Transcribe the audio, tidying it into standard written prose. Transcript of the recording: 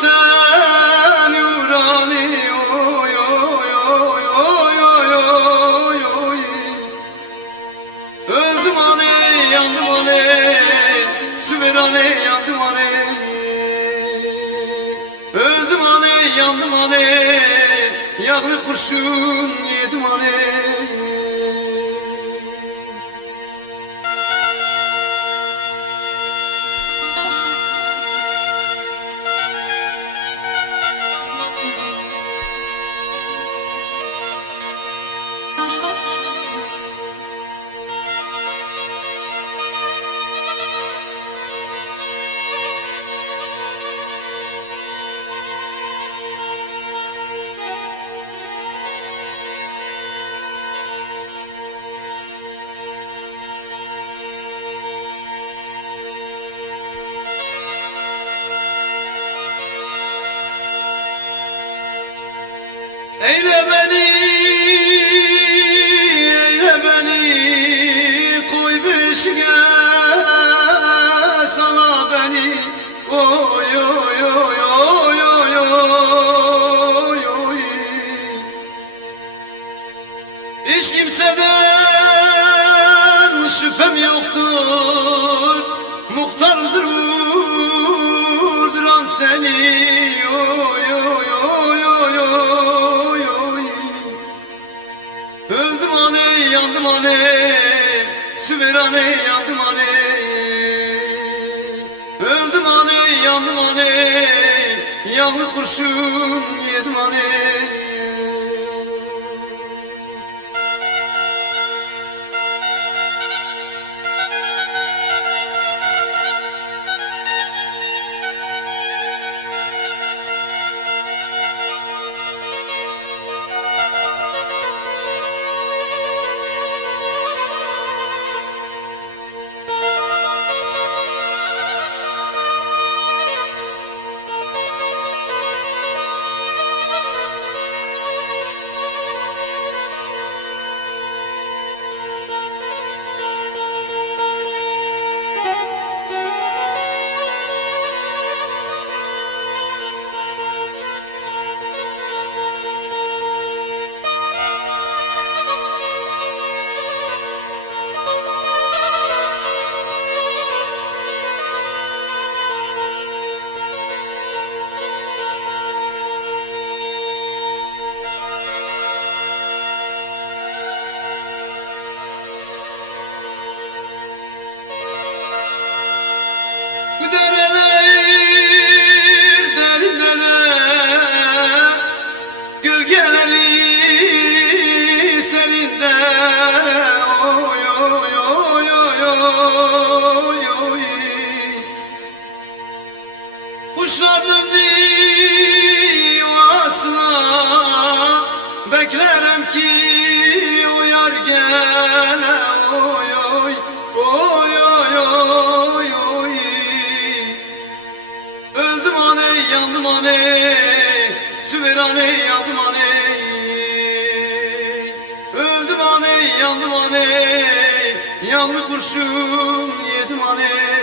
seni urani, oy oy oy oy oy oy oy. Öldüm ani, yandım ani, süver ani, yandım ani. Öldüm ani, yandım ani, yağlı kurşun yedim ani. Eyle beni, koy beşiğe, sala beni, oy oy oy oy oy oy oy. Hiç kimseden şüphem yoktur, muhtardır vurduran seni, oy oy oy oy oy. Öldüm ani, yandım ani, süver ani, yandım ani. Öldüm ani, yandım ani, yağlı kurşun yedim ani. Kuşlar döndü yuvasına, beklerim ki uyar gene, oy oy oy oy oy oy. Öldüm ani, yandım ani, süver ani, yandım ani. Öldüm ani, yandım ani, yağlı kurşun yedim ani.